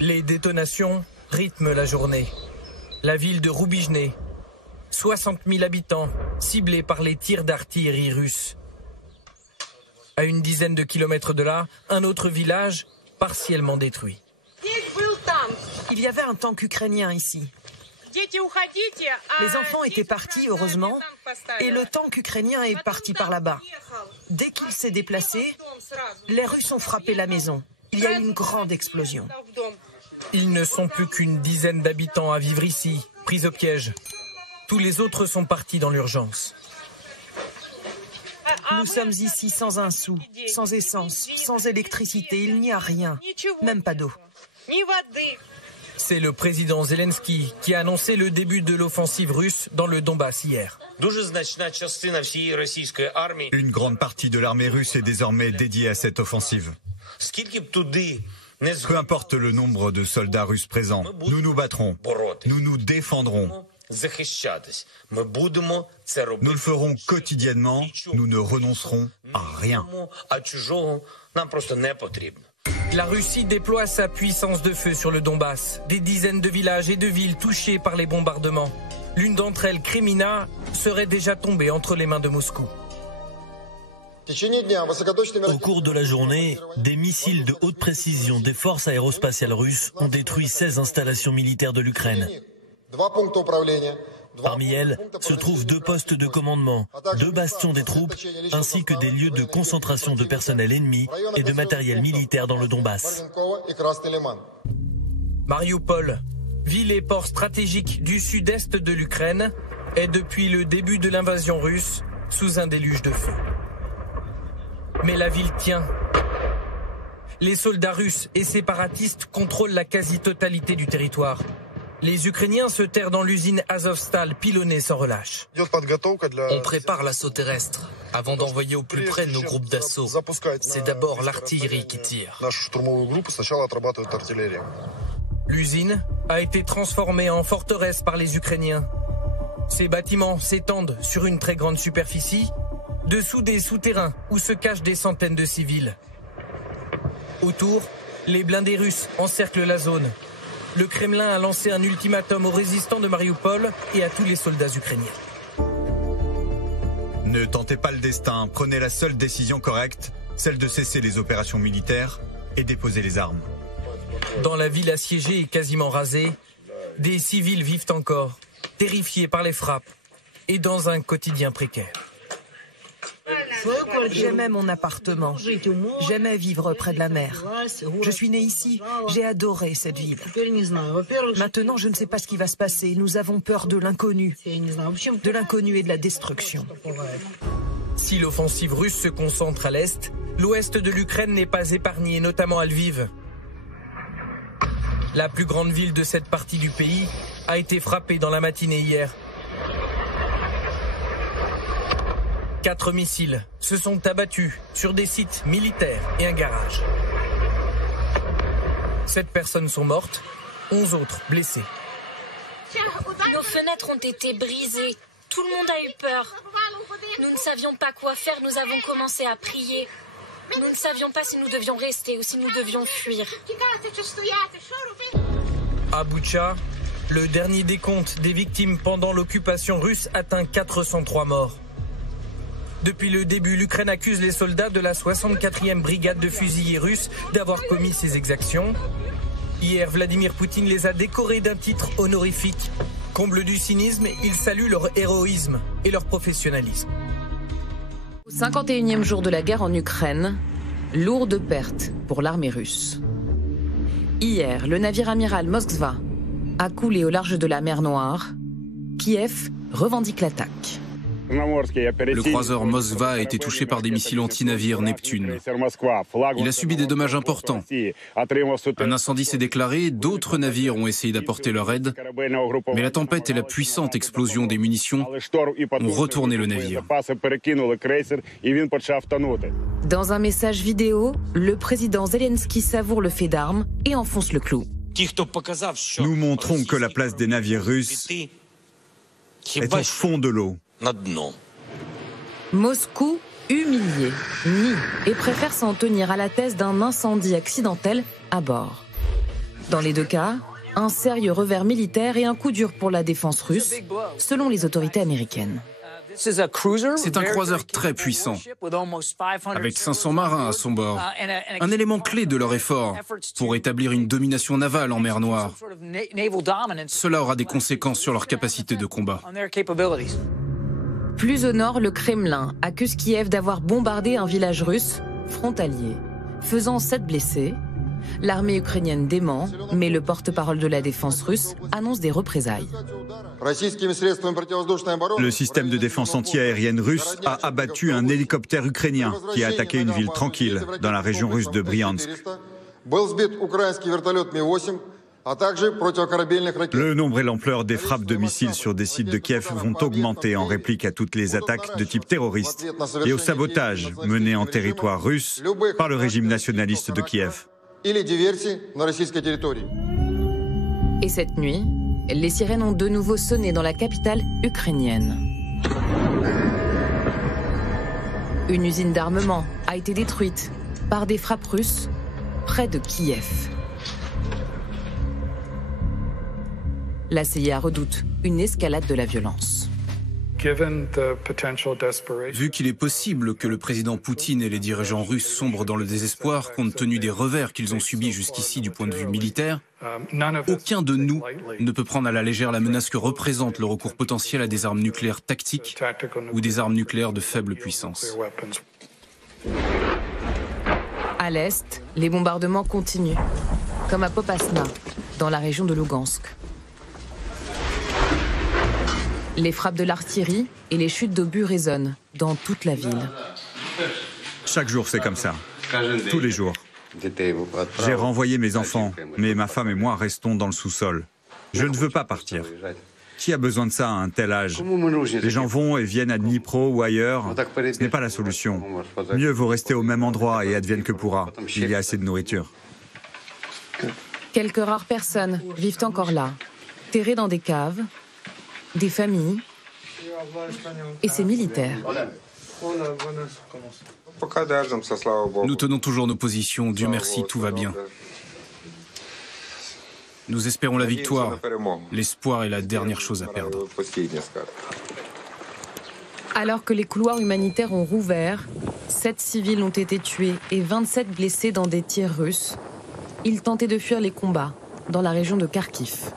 Les détonations rythment la journée. La ville de Roubijne, 60 000 habitants, ciblés par les tirs d'artillerie russes. À une dizaine de kilomètres de là, un autre village partiellement détruit. Il y avait un tank ukrainien ici. Les enfants étaient partis, heureusement, et le tank ukrainien est parti par là-bas. Dès qu'il s'est déplacé, les Russes ont frappé la maison. Il y a eu une grande explosion. Ils ne sont plus qu'une dizaine d'habitants à vivre ici, pris au piège. Tous les autres sont partis dans l'urgence. Nous sommes ici sans un sou, sans essence, sans électricité. Il n'y a rien, même pas d'eau. C'est le président Zelensky qui a annoncé le début de l'offensive russe dans le Donbass hier. Une grande partie de l'armée russe est désormais dédiée à cette offensive. Peu importe le nombre de soldats russes présents, nous nous battrons, nous nous défendrons. Nous le ferons quotidiennement, nous ne renoncerons à rien. La Russie déploie sa puissance de feu sur le Donbass. Des dizaines de villages et de villes touchés par les bombardements. L'une d'entre elles, Kremina, serait déjà tombée entre les mains de Moscou. Au cours de la journée, des missiles de haute précision des forces aérospatiales russes ont détruit 16 installations militaires de l'Ukraine. Parmi elles se trouvent 2 postes de commandement, 2 bastions des troupes, ainsi que des lieux de concentration de personnel ennemi et de matériel militaire dans le Donbass. Mariupol, ville et port stratégique du sud-est de l'Ukraine, est depuis le début de l'invasion russe sous un déluge de feu. Mais la ville tient. Les soldats russes et séparatistes contrôlent la quasi-totalité du territoire. Les Ukrainiens se terrent dans l'usine Azovstal, pilonnée sans relâche. On prépare l'assaut terrestre avant d'envoyer au plus près nos groupes d'assaut. C'est d'abord l'artillerie qui tire. L'usine a été transformée en forteresse par les Ukrainiens. Ces bâtiments s'étendent sur une très grande superficie, dessous des souterrains où se cachent des centaines de civils. Autour, les blindés russes encerclent la zone. Le Kremlin a lancé un ultimatum aux résistants de Mariupol et à tous les soldats ukrainiens. Ne tentez pas le destin, prenez la seule décision correcte, celle de cesser les opérations militaires et déposer les armes. Dans la ville assiégée et quasiment rasée, des civils vivent encore, terrifiés par les frappes et dans un quotidien précaire. J'aimais mon appartement. J'aimais vivre près de la mer. Je suis née ici. J'ai adoré cette ville. Maintenant, je ne sais pas ce qui va se passer. Nous avons peur de l'inconnu. De l'inconnu et de la destruction. Si l'offensive russe se concentre à l'est, l'ouest de l'Ukraine n'est pas épargné, notamment à Lviv. La plus grande ville de cette partie du pays a été frappée dans la matinée hier. 4 missiles se sont abattus sur des sites militaires et un garage. 7 personnes sont mortes, 11 autres blessées. Nos fenêtres ont été brisées. Tout le monde a eu peur. Nous ne savions pas quoi faire. Nous avons commencé à prier. Nous ne savions pas si nous devions rester ou si nous devions fuir. À Boutcha, le dernier décompte des victimes pendant l'occupation russe atteint 403 morts. Depuis le début, l'Ukraine accuse les soldats de la 64e brigade de fusiliers russes d'avoir commis ces exactions. Hier, Vladimir Poutine les a décorés d'un titre honorifique. Comble du cynisme, il salue leur héroïsme et leur professionnalisme. Au 51e jour de la guerre en Ukraine, lourde perte pour l'armée russe. Hier, le navire amiral Moskva a coulé au large de la mer Noire. Kiev revendique l'attaque. Le croiseur Moskva a été touché par des missiles anti-navires Neptune. Il a subi des dommages importants. Un incendie s'est déclaré, d'autres navires ont essayé d'apporter leur aide, mais la tempête et la puissante explosion des munitions ont retourné le navire. Dans un message vidéo, le président Zelensky savoure le fait d'armes et enfonce le clou. Nous montrons que la place des navires russes est au fond de l'eau. Moscou, humilié, nie et préfère s'en tenir à la thèse d'un incendie accidentel à bord. Dans les deux cas, un sérieux revers militaire et un coup dur pour la défense russe, selon les autorités américaines. C'est un croiseur très puissant, avec 500 marins à son bord. Un élément clé de leur effort pour établir une domination navale en mer Noire. Cela aura des conséquences sur leur capacité de combat. Plus au nord, le Kremlin accuse Kiev d'avoir bombardé un village russe frontalier, faisant 7 blessés. L'armée ukrainienne dément, mais le porte-parole de la défense russe annonce des représailles. Le système de défense antiaérienne russe a abattu un hélicoptère ukrainien qui a attaqué une ville tranquille dans la région russe de Bryansk. Le nombre et l'ampleur des frappes de missiles sur des sites de Kiev vont augmenter en réplique à toutes les attaques de type terroriste et au sabotage mené en territoire russe par le régime nationaliste de Kiev. Et cette nuit, les sirènes ont de nouveau sonné dans la capitale ukrainienne. Une usine d'armement a été détruite par des frappes russes près de Kiev. La CIA redoute une escalade de la violence. Vu qu'il est possible que le président Poutine et les dirigeants russes sombrent dans le désespoir compte tenu des revers qu'ils ont subis jusqu'ici du point de vue militaire, aucun de nous ne peut prendre à la légère la menace que représente le recours potentiel à des armes nucléaires tactiques ou des armes nucléaires de faible puissance. À l'est, les bombardements continuent, comme à Popasna, dans la région de Lugansk. Les frappes de l'artillerie et les chutes d'obus résonnent dans toute la ville. Chaque jour, c'est comme ça. Tous les jours. J'ai renvoyé mes enfants, mais ma femme et moi restons dans le sous-sol. Je ne veux pas partir. Qui a besoin de ça à un tel âge? Les gens vont et viennent à Dnipro ou ailleurs. Ce n'est pas la solution. Mieux vaut rester au même endroit et advienne que pourra. Il y a assez de nourriture. Quelques rares personnes vivent encore là, terrées dans des caves, des familles et ces militaires. Nous tenons toujours nos positions, Dieu merci, tout va bien. Nous espérons la victoire. L'espoir est la dernière chose à perdre. Alors que les couloirs humanitaires ont rouvert, 7 civils ont été tués et 27 blessés dans des tirs russes. Ils tentaient de fuir les combats dans la région de Kharkiv.